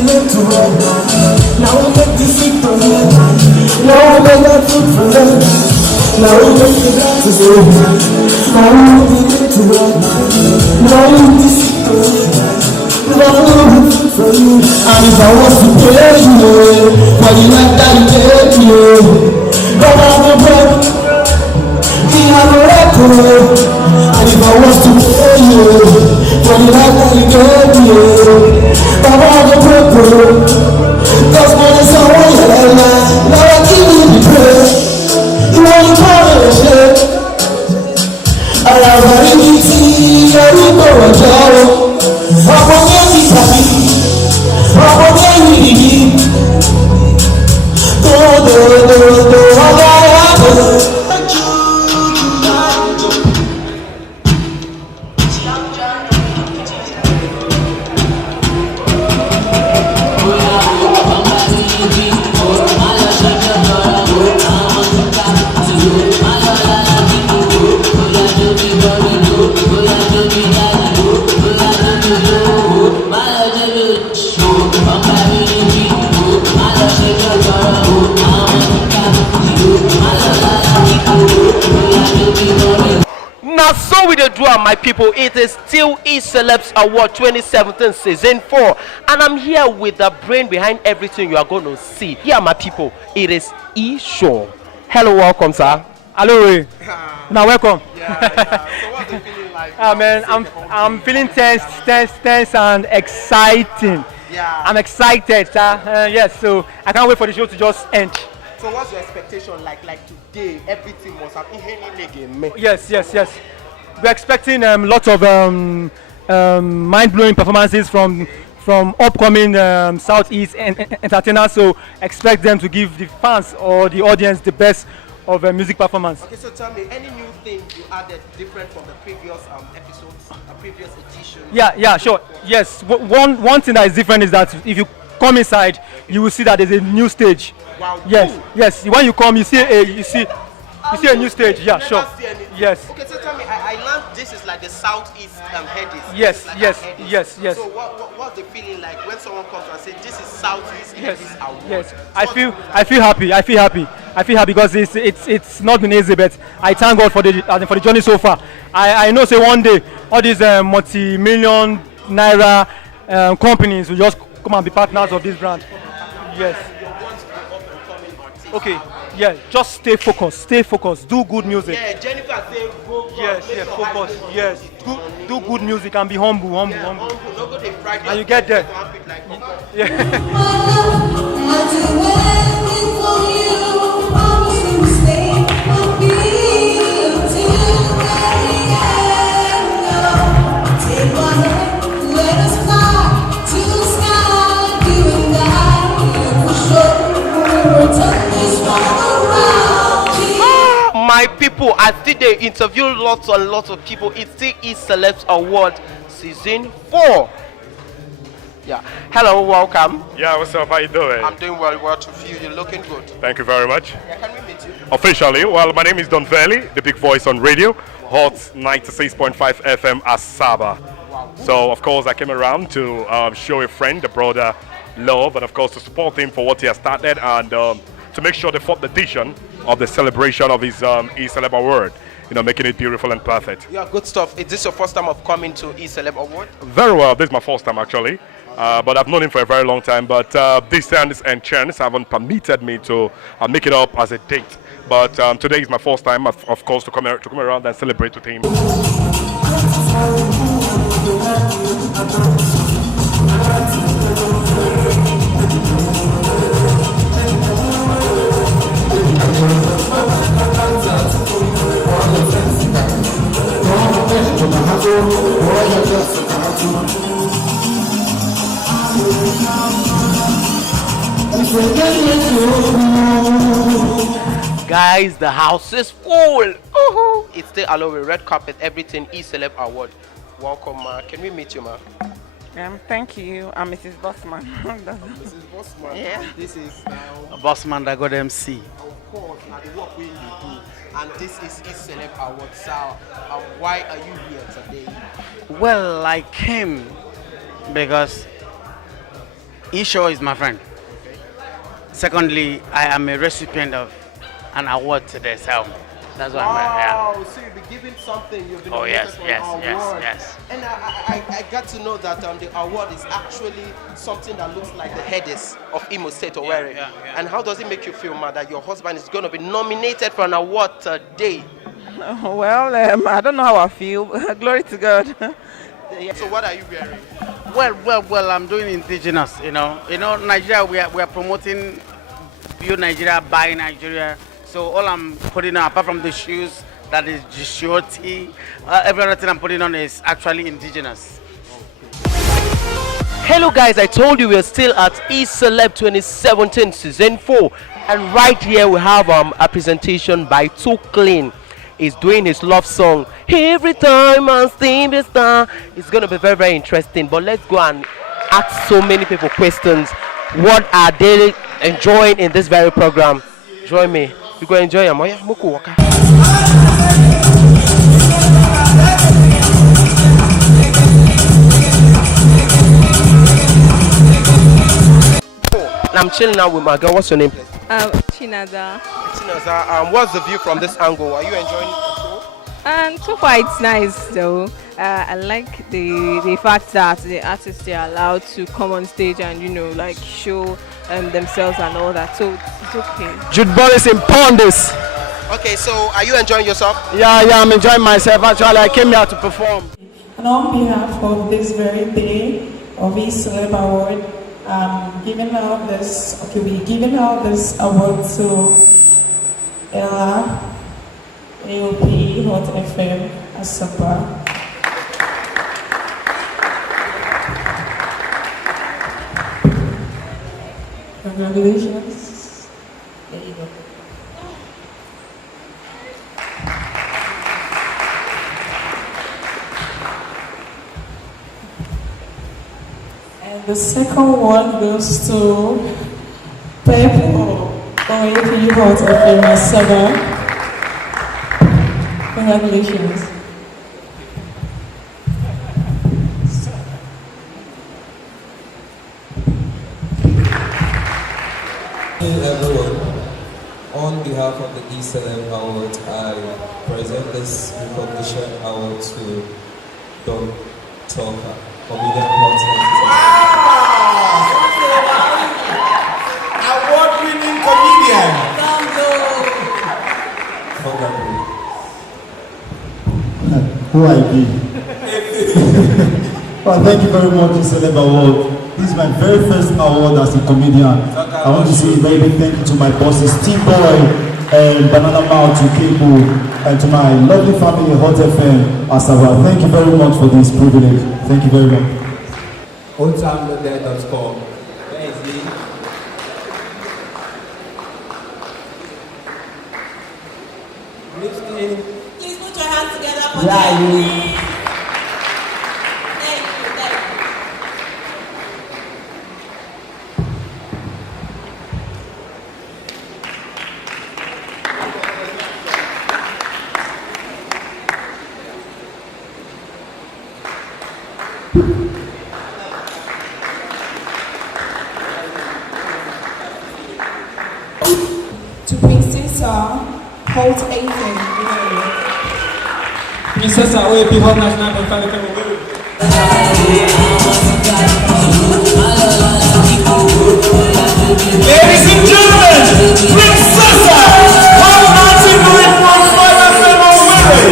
live to run. Now we make this sick for them. Now we make that food for them. Now we make the dances for them. Now we make the live to run. Now we make this sick for them. Now we make food for you. And if I was to pay you, for the life that you gave me, but I'm a brother, we have a record. And if I was to pay you, for the life that you gave me, but I'm a brother, cause when it's all one hell, now I give you the praise. You want to call it a shit. I have a reality, I will go and show. I'm a getty happy, I'm a getty. Now, so with the draw, my people, it is still Celeb Award 2017 Season 4. And I'm here with the brain behind everything you are going to see. Here, my people, it is Shaw. Hello, welcome, sir. Hello, now welcome. Yeah. So what's the feeling like? Man, I'm feeling tense and exciting. Yeah. I'm excited, sir. Yes, so I can't wait for the show to just end. So what's your expectation like today? Everything must have been again. Yes. We're expecting lots of mind-blowing performances from upcoming Southeast entertainers. So expect them to give the fans or the audience the best of music performance. Okay, so tell me, any new thing you added different from the previous episodes, previous edition? Yeah, sure. Yes, one thing that is different is that if you come inside, you will see that there's a new stage. Wow. Yes. When you come, you see a new stage. Yeah, sure. Yes. Okay, so tell me, I learned this is like the Southeast headies. Yes. So what's the feeling like when someone comes and says this is Southeast headies award? Yes. I feel happy because it's not been easy, but I thank God for the journey so far. I know say one day all these multi-million naira companies will just come and be partners of this brand. Yes. Okay. Yeah. Just stay focused. Do good music. Yeah. Jennifer say go. Yes. Focus. Yes. Do good music and be humble. No go dey pride. And you get there. My people, I think they interview lots of people. It still is Celeb Award Season 4. Yeah. Hello, welcome. Yeah, what's up? How you doing? I'm doing well to feel you're looking good. Thank you very much. Yeah, can we meet you? Officially, well, my name is Don Valley, the big voice on radio, Hot 96.5 FM Asaba. Wow. So, of course, I came around to show a friend, a brother, love, and of course to support him for what he has started and to make sure the 4th edition of the celebration of his Celeb Award, making it beautiful and perfect. Yeah, good stuff. Is this your first time of coming to Celeb Award? Very well. This is my first time actually, but I've known him for a very long time. But this chance and chance haven't permitted me to make it up as a date. But today is my first time, of course, to come around and celebrate with him. Guys, the house is full. It's the Owerri red carpet, everything Celeb Award. Welcome, ma. Can we meet you, ma? Thank you. I'm Mrs. Bossman. Mrs. Bossman. Yeah. This is now Bossman that got MC. Of course, now the work we do. And this is Celeb Awards. So, why are you here today? Well, I came because Isho is my friend. Secondly, I am a recipient of an award today, so that's why I'm here. So you've been given something. You've been Oh nominated yes, for yes, an yes, award. yes. And I got to know that the award is actually something that looks like the headers of Imo State, Owerri. yeah. And how does it make you feel, ma, that your husband is going to be nominated for an award today? Well, I don't know how I feel. Glory to God. So what are you wearing? Well. I'm doing indigenous. Nigeria. We are promoting Build Nigeria, Buy Nigeria. So all I'm putting on, apart from the shoes, that is Jishoti. Every other thing I'm putting on is actually indigenous. Hello guys, I told you we're still at Celeb 2017 season 4, and right here we have a presentation by Too Clean. He's doing his love song Every Time I See the Star. It's gonna be very, very interesting, but let's go and ask so many people questions. What are they enjoying in this very program? Join me. You go enjoy your Moya Muku Waka. I'm chilling out with my girl. What's your name, please? Chinaza. Chinaza, what's the view from this angle? Are you enjoying it? So far it's nice though. I like the fact that the artists are allowed to come on stage and like show themselves and all that. So it's okay. Jude Boris in Pondis. Okay, so are you enjoying yourself? Yeah, I'm enjoying myself. Actually, I came here to perform. And on behalf of this very day of the Celeb Award, we're giving out this award to Ella, AOP, Hot FM, Asapa. Congratulations. There you go. And the second one goes to Pepper, AOP, Hot FM, Asapa. Congratulations. Hello everyone. On behalf of the Celeb Awards, I present this recognition award to Don Talker, comedian Award-winning comedian. Who I be? Well, thank you very much, Celeb Award. This is my very first award as a comedian. I want to say a very big thank you to my bosses, T-Boy, and Banana Mouth, to Cable, and to my lovely family, Hot FM, Asaba. Thank you very much for this privilege. Thank you very much. oldtimeloaded.com. Please put your hands together for them. To Princess Holt Aiken. Princess AOP Hot National Family. Ladies and gentlemen, Princess Hot 99.5 FM Owerri.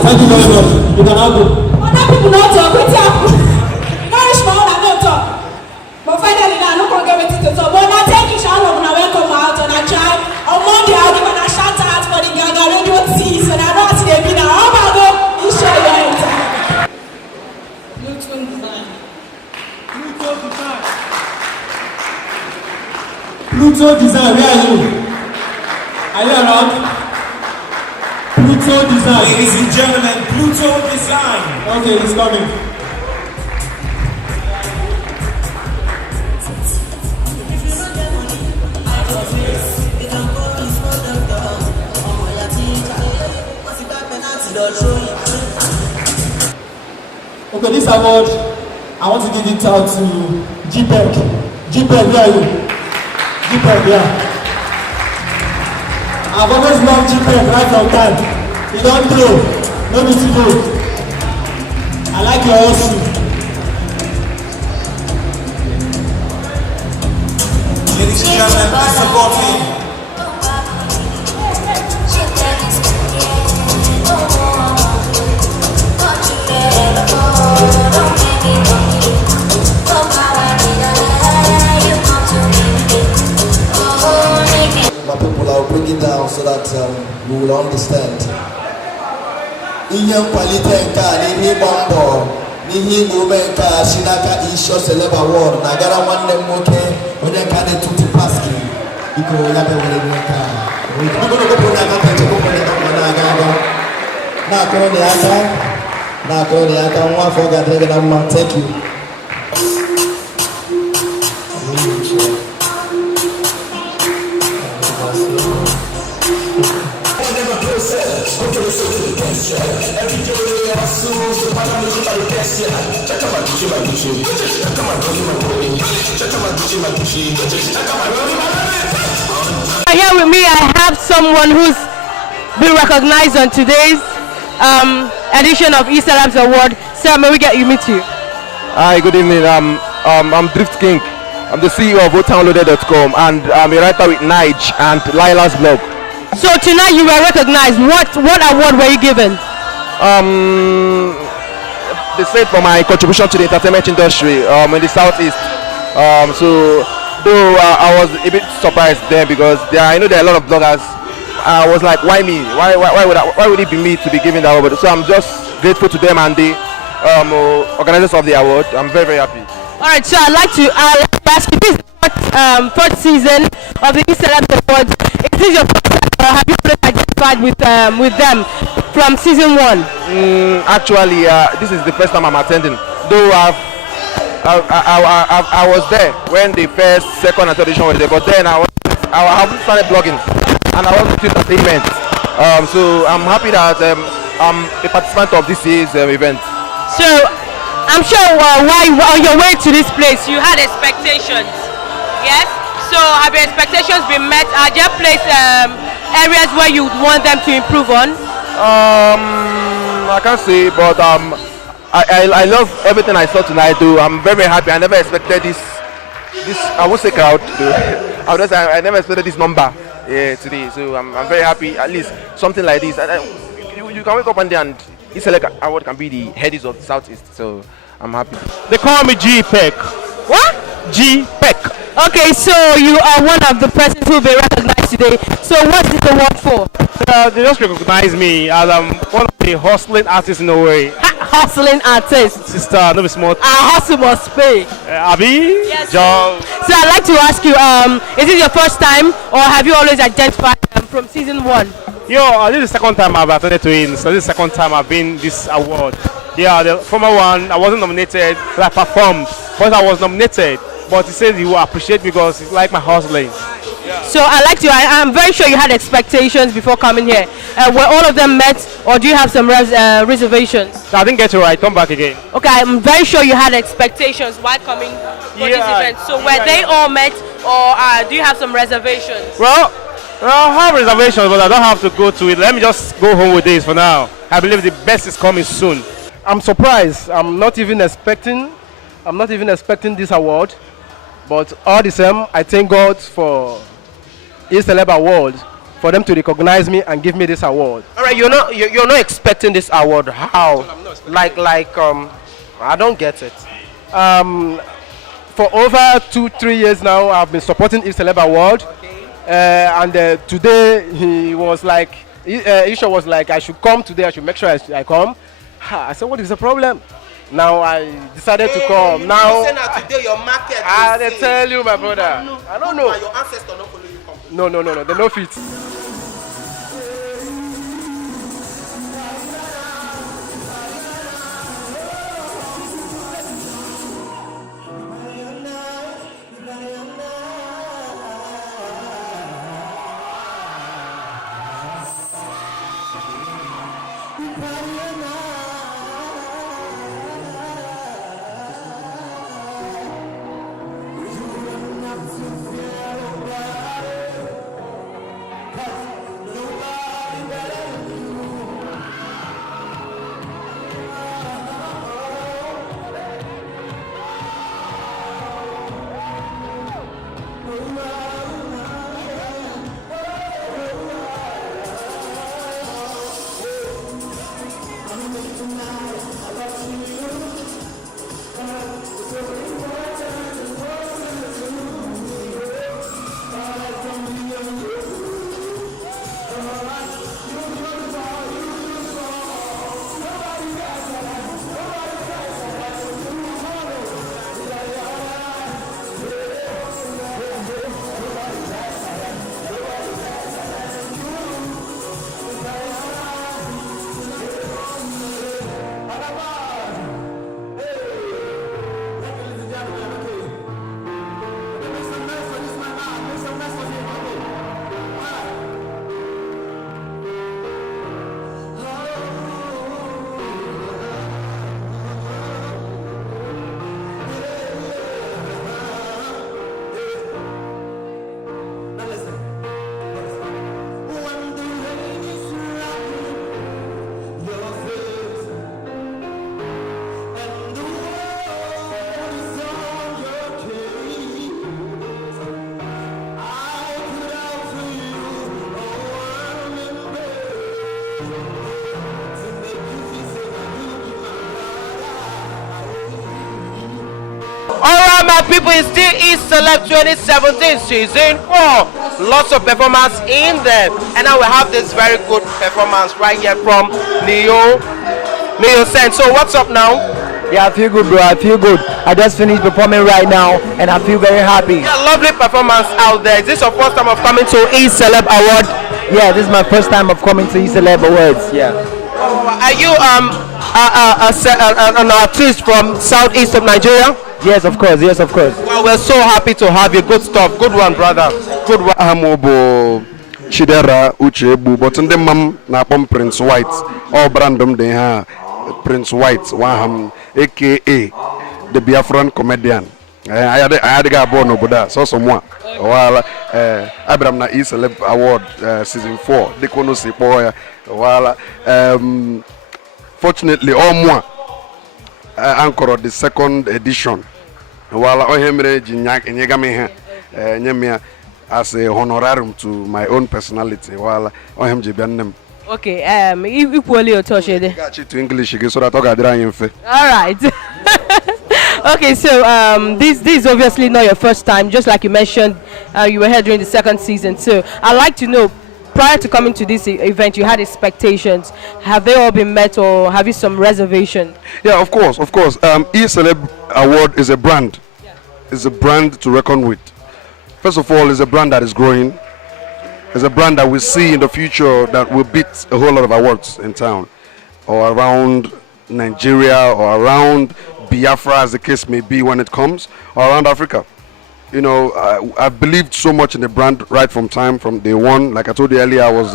Thank you very much. You can now go. Other people don't talk, we talk. Nourish my own, I don't talk. But finally, now, I'm not going to get it to talk. But now, thank you, Shalom, and I welcome out, and I try. On Monday, I'll give a shout out for the Gaga Radio Tees, and I know how to get me now. How about go? You show your entire. Pluto Design. Pluto Design, where are you? Are you around? Pluto Design. Ladies and gentlemen, Pluto Design. Okay, he's coming. Okay, this award, I want to give it out to GPEC. GPEC, where are you? GPEC, yeah. I've always loved GPEC right from time. You don't throw, no need to do. I like your hustle. Ladies and gentlemen, please support me. My people, I'll break it down so that you will understand. Ihe nkwalite nke a n'ihe ịgba mbọ n'ihe imume nke a si n'aka Isho Celeb Award na-agara nwanne m nwoke onye nke a na-etutu paski biko ya bewere ihe nke a ogologo na-aga na-akụrụ ya aka nwa afọ ga-adịrị gị na mma. Thank you. Here with me, I have someone who's been recognized on today's edition of Celeb Award. Sir, may we get you meet you? Hi, good evening. I'm Drift King. I'm the CEO of OTownloaded.com and I'm a writer with Nige and Lila's blog. So tonight you were recognized. What award were you given? They said for my contribution to the entertainment industry in the southeast. So though I was a bit surprised then because I know there are a lot of bloggers. I was like, why me? Why would it be me to be given the award? So I'm just grateful to them and the organizers of the award. I'm very, very happy. All right, so I'd like to ask you, this is the fourth season of the Celeb Awards. Is this your first time, or have you been identified with them from season 1? Actually, this is the first time I'm attending. Though I was there when the first, second, and third edition was there, but then I haven't started blogging and I was into entertainment. So I'm happy that I'm a participant of this year's event. So I'm sure while on your way to this place, you had expectations. Yes. So have your expectations been met? Are there areas where you want them to improve on? I can't say, but I love everything I saw tonight. Though I'm very happy. I never expected this. I won't say crowd. I never expected this number today. So I'm very happy. At least something like this. You can wake up one day and this Celeb Award can be the headies of the Southeast. So I'm happy. They call me GPEC. What? GPEC. Okay, so you are one of the persons who will be recognized today. So what's this award for? They just recognize me as one of the hustling artists in Owerri. Hustling artist? Sister, no be smart. Hustle must pay. Abi? Yes. John. So I'd like to ask you, is this your first time or have you always identified from season 1? This is the second time I've attended to it. So this is the second time I've been this award. Yeah, the former one, I wasn't nominated, but I performed. But I was nominated. But he said he will appreciate me because it's like my hustling. Yeah. So I'm very sure you had expectations before coming here. Were all of them met or do you have some reservations? I didn't get it right. Come back again. Okay, I'm very sure you had expectations while coming for this event. So were they all met or do you have some reservations? Well, I have reservations, but I don't have to go to it. Let me just go home with this for now. I believe the best is coming soon. I'm surprised. I'm not even expecting this award. But all the same, I thank God for Celeb Awards for them to recognize me and give me this award. All right, you're not expecting this award. How? Like I don't get it. For over 2-3 years now, I've been supporting Celeb Award. And today he was like, Isho was like, I should come today. I should make sure I come. I said, what is the problem? Now I decided to come. Now today your market. I tell you, my brother. I don't know. Your ancestors don't follow you come. No. They no fit. my people, it's still East Celeb 2017 season 4. Lots of performance in there. And now we have this very good performance right here from Neo Sen. So what's up now? Yeah, I feel good, bro. I feel good. I just finished performing right now, and I feel very happy. Yeah, lovely performance out there. Is this your first time of coming to East Celeb Award? Yeah, this is my first time of coming to East Celeb Awards. Yeah. Are you an artist from southeast of Nigeria? Yes, of course. Yes, of course. Well, we're so happy to have you. Good stuff. Good one, brother. Good one. Amobo Chidera Uchebu, but in the mam na Prince White, all brandom de ha Prince White, Waham, aka the Biafran comedian. I had a guy born over there, so someone. While Abraham na East Celeb Award season 4, they couldn't see boy. While fortunately, all more anchor the second edition. While I am as a honorarium to my own personality. While I am Jibianem. Okay, equally or touch it. Got you to English again, so that I got all right. Okay, so this is obviously not your first time. Just like you mentioned, you were here during the second season. So I'd like to know, prior to coming to this event, you had expectations. Have they all been met, or have you some reservations? Yeah, of course, of course. East Celeb Award is a brand. Yeah. It's a brand to reckon with. First of all, it's a brand that is growing. It's a brand that we see in the future that will beat a whole lot of awards in town, or around Nigeria, or around Biafra, as the case may be when it comes, or around Africa. You know, I've believed so much in the brand right from day one. Like I told you earlier, I was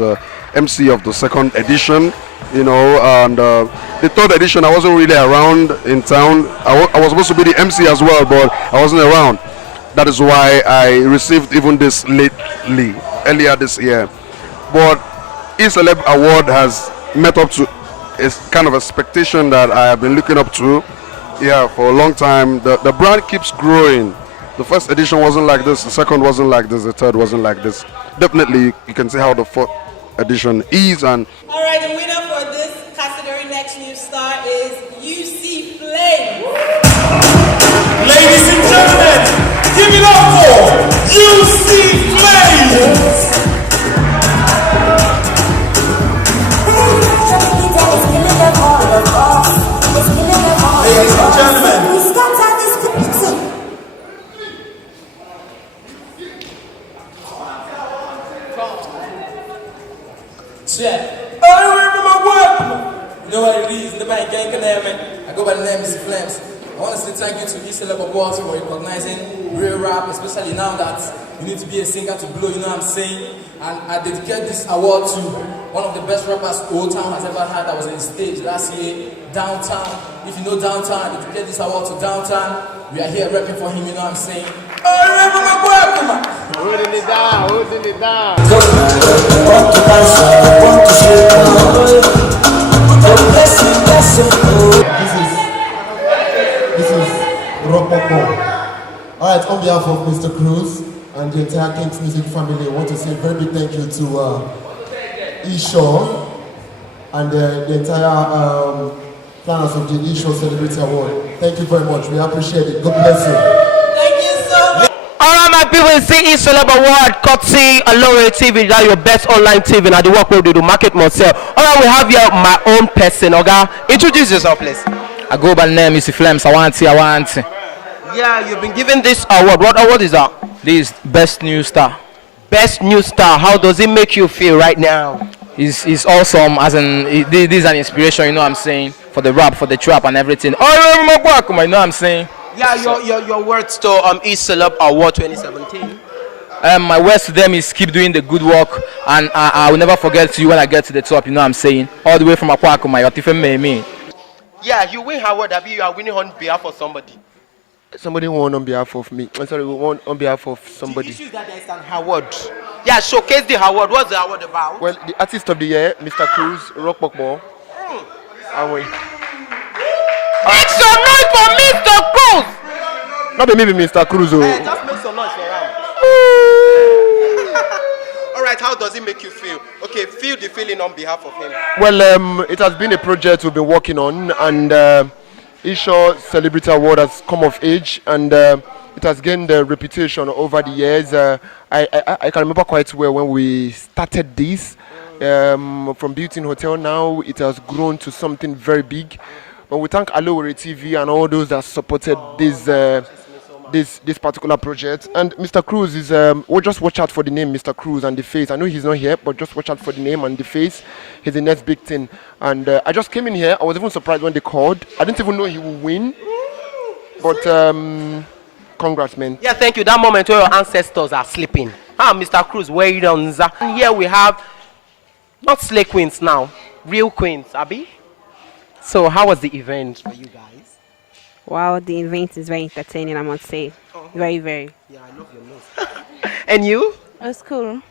MC of the second edition, you know, and the third edition, I wasn't really around in town. I was supposed to be the MC as well, but I wasn't around. That is why I received even this earlier this year. But East Celeb Award has met up to a kind of expectation that I have been looking up to, yeah, for a long time. The brand keeps growing. The first edition wasn't like this, the second wasn't like this, the third wasn't like this. Definitely, you can see how the fourth edition is. And all right, the winner for this category Next New Star is UC Flame. Ladies and gentlemen, give it up for UC Flame. Ladies and gentlemen. Check. Oh, I remember my work. You know what it is? Nobody can't connect, man. I go by the name Mr. Flames. I want to say thank you to East Celeb Awards for recognizing real rap, especially now that you need to be a singer to blow, you know what I'm saying? And I dedicate this award to one of the best rappers Old Town has ever had that was on stage last year, Downtown. If you know Downtown, I dedicate this award to Downtown. We are here rapping for him, you know what I'm saying? Oh, I remember my boy, come on. Holding it down, holding it down. Want to dance, want to shake. This is Rock Popo. Alright, on behalf of Mr. Cruz and the entire King's Music family, I want to say a very big thank you to E-Show and the entire planners of the E-Show Celebrity Award. Thank you very much. We appreciate it. God bless you. Thank you so much. Alright, my people, it's the East Celeb Award, courtesy Owerri TV, that your best online TV, and the work we do to market myself. Alright, we have here my own person, okay? Introduce yourself, please. I go by the name Mr. Flames. I want. Yeah, you've been given this award. What award is that? This is Best New Star. Best New Star. How does it make you feel right now? It's awesome, as in this is an inspiration, you know what I'm saying, for the rap, for the trap and everything. Oh, you know what I'm saying? Yeah, your words to East Celeb Award 2017. My words to them is keep doing the good work, and I will never forget you when I get to the top, you know what I'm saying? All the way from Akwakuma, you're different me. Yeah, you win award, you are winning on behalf of somebody. Somebody won on behalf of me. I'm sorry, we won on behalf of somebody. The issue is that there is an award. Yeah, showcase the award. What's the award about? Well, the artist of the year, Mr. Cruz, Rock Popo. And we. Make some noise for Mr. Cruz! Not maybe Mr. Cruz. Just make some noise for him. Alright, how does it make you feel? Okay, feel the feeling on behalf of him. Well, it has been a project we've been working on, and Isha Celebrity Award has come of age, and It has gained a reputation over the years. I can remember quite well when we started this. From Beauty in Hotel now, it has grown to something very big. But we thank Owerri TV and all those that supported this particular project. And Mr. Cruz is, we'll just watch out for the name, Mr. Cruz, and the face. I know he's not here, but just watch out for the name and the face. He's the next big thing. And I just came in here. I was even surprised when they called. I didn't even know he would win. But congrats, man. Yeah, thank you. That moment where your ancestors are sleeping. Mr. Cruz, where you done? And here we have not slay queens now, real queens, Abby. So how was the event for you guys? Wow, the event is very entertaining, I must say. Very, very. Yeah, I love your nose. And you? It was cool.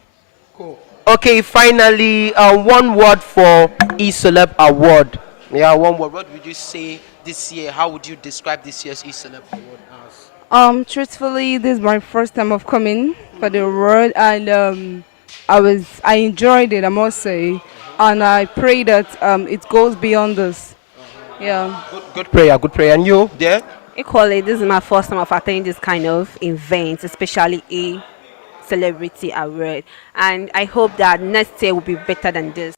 Cool. Okay, finally, one word for Celeb Award. Yeah, one word. What would you say this year? How would you describe this year's Celeb Award as? Truthfully, this is my first time of coming for the award, and I enjoyed it, I must say, and I pray that it goes beyond this. Yeah. Good prayer, good prayer. And you, there? Equally, this is my first time of attending this kind of event, especially a celebrity award, and I hope that next year will be better than this.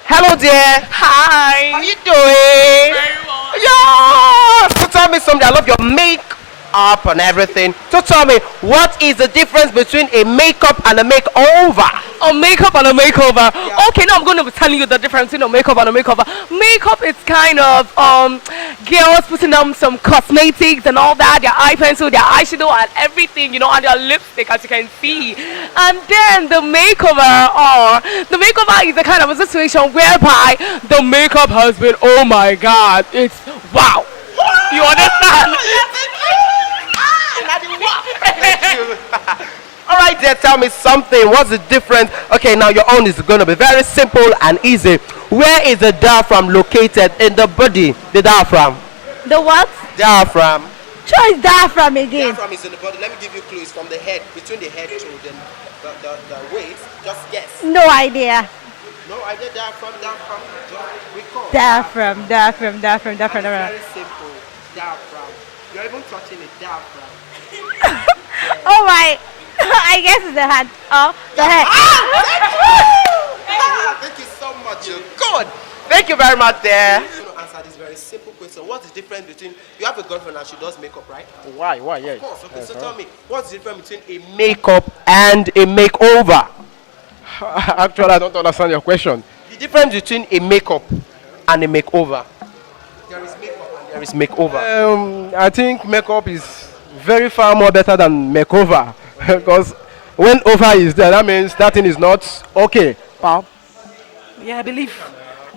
Hello there. Hi. How you doing? Very well. Yeah. So tell me something. I love your makeup and everything. So tell me, what is the difference between a makeup and a makeover? A makeup and a makeover. Yeah. Okay, now I'm going to be telling you the difference between a makeup and a makeover. Makeup is kind of girls putting on some cosmetics and all that, their eye pencil, their eyeshadow and everything, you know, and their lipstick, as you can see. And then the makeover is the kind of a situation whereby the makeup has been, oh my God, it's wow. You understand? All right, there. Tell me something. What's the difference? Okay, now your own is going to be very simple and easy. Where is the diaphragm located in the body? The diaphragm. The what? Diaphragm. Choose diaphragm again. Diaphragm is in the body. Let me give you clues. From the head, between the head to the waist. Just guess. No idea. No idea. Diaphragm. Recall. Diaphragm. Very simple. Diaphragm. You're even touching it. Diaphragm. Oh my. I guess it's the hand. Oh, the head. Thank you so much. You're good. Thank you very much there. I'm going to answer this very simple question. What's the difference between, you have a girlfriend and she does makeup, right? Why? Yeah. Of course. Okay, so tell me, what's the difference between a makeup and a makeover? Actually, I don't understand your question. The difference between a makeup and a makeover. There is makeup and there is makeover. I think makeup is very far more better than makeover. Because when over is there, that means that thing is not okay. Wow. Yeah, I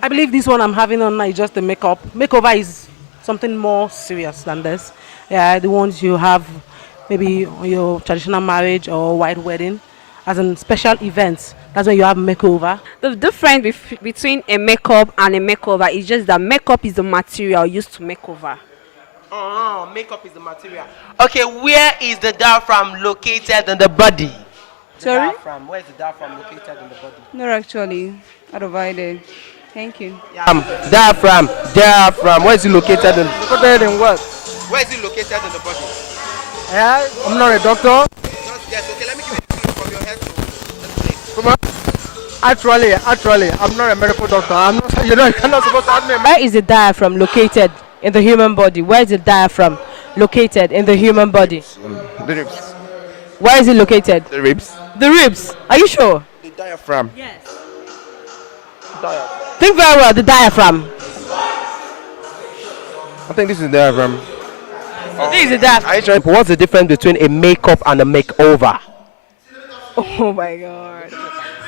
believe this one I'm having on is just the makeup. Makeover is something more serious than this. Yeah, the ones you have maybe on your traditional marriage or white wedding, as in special events. That's when you have makeover. The difference between a makeup and a makeover is just that makeup is the material used to make over. Oh, makeup is the material. Okay, where is the diaphragm located in the body? Sorry? Diaphragm. Where is the diaphragm located in the body? No, actually, divided. Thank you. Diaphragm. Where is it located in? Located in what? Where is it located in the body? Yeah, I'm not a doctor. Just guess. Okay, let me give you a clue from your head to the place. Come on. Actually, I'm not a medical doctor. I'm not. You're not supposed to ask me. Where is the diaphragm located in the human body? Where is the diaphragm located in the human body? The ribs. Where is it located? The ribs. The ribs. Are you sure? The diaphragm. Yes. Think very well. The diaphragm. I think this is the diaphragm. This is the diaphragm. What's the difference between a makeup and a makeover? Oh my God.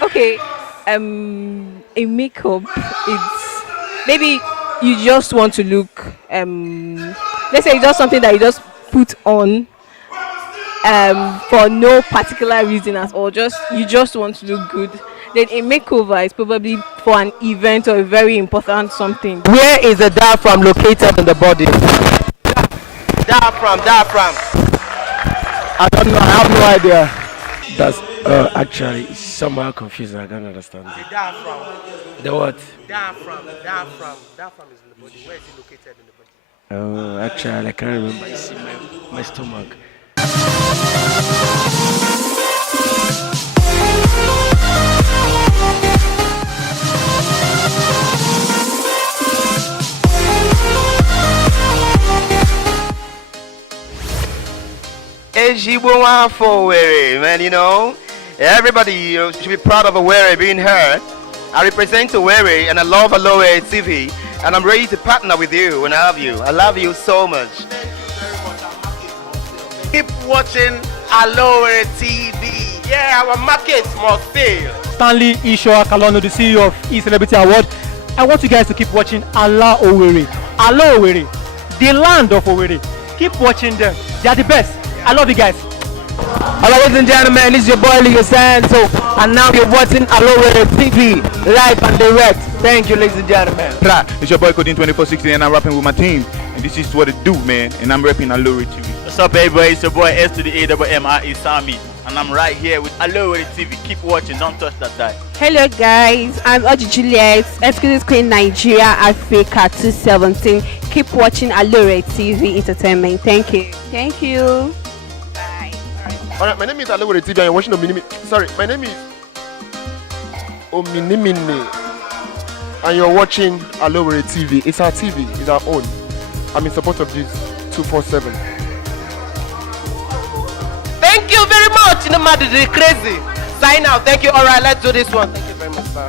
Okay. A makeup is maybe you just want to look. Let's say it's just something that you just put on. For no particular reason at all, you just want to look good. Then a makeover is probably for an event or a very important something. Where is the diaphragm located in the body? Diaphragm. I don't know. I have no idea. Actually, it's somehow confusing. I can't understand. The diaphragm. The what? Diaphragm. Diaphragm is in the body. Where is it located in the body? Oh, actually, I can't remember. It's in my stomach. Ejibwa for Owerri, man, you know. Everybody should be proud of Owerri being here. I represent Owerri and I love Owerri TV, and I'm ready to partner with you when I have you. I love you so much. Keep watching Owerri TV. Yeah, our market must fail. Stanley Ishoa Kalono, the CEO of E-Celebrity Award. I want you guys to keep watching Owerri. Owerri, the land of Owerri. Keep watching them. They are the best. I love you guys. Hello, ladies and gentlemen, this is your boy Leo Santo, and now you're watching Owerri TV live and direct. Thank you, ladies and gentlemen. It's your boy Coding 2460, and I'm rapping with my team, and this is what it do, man. And I'm rapping Owerri TV. What's up, everybody? It's your boy S to the AWMRE Sami, and I'm right here with Owerri TV. Keep watching, don't touch that die. Hello guys, I'm Oji Juliet, Exclusive Queen Nigeria Africa 217. Keep watching Owerri TV Entertainment. Thank you. Thank you. Alright, my name is Owerri TV and you're watching my name is Ominimini and you're watching Owerri TV. It's our TV, it's our own. I'm in support of this 247. Thank you very much. No matter the crazy. Sign out. Thank you. Alright, let's do this one. Thank you very much, sir.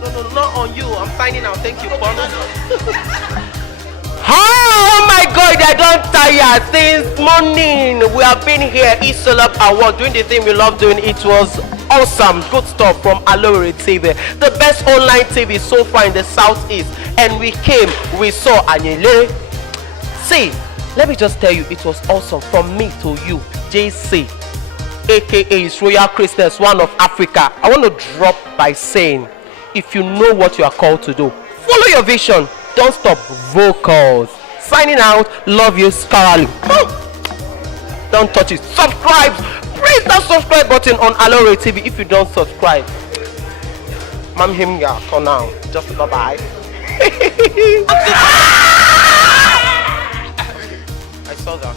No, not on you. I'm signing out. Thank you. Oh my God, I don't tire. Since morning, we have been here, Celeb Awards, doing the thing we love doing. It was awesome, good stuff from Owerri TV, the best online TV so far in the southeast. And we came, we saw Anyele. See, let me just tell you, it was awesome from me to you, JC, aka Royal Christmas, one of Africa. I want to drop by saying, if you know what you are called to do, follow your vision. Don't stop. Vocals. Signing out. Love you, Scarly. Don't touch it. Subscribe. Press that subscribe button on Owerri TV if you don't subscribe. Mam him ya for now. Just bye bye. I saw that.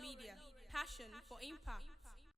Media, passion for impact.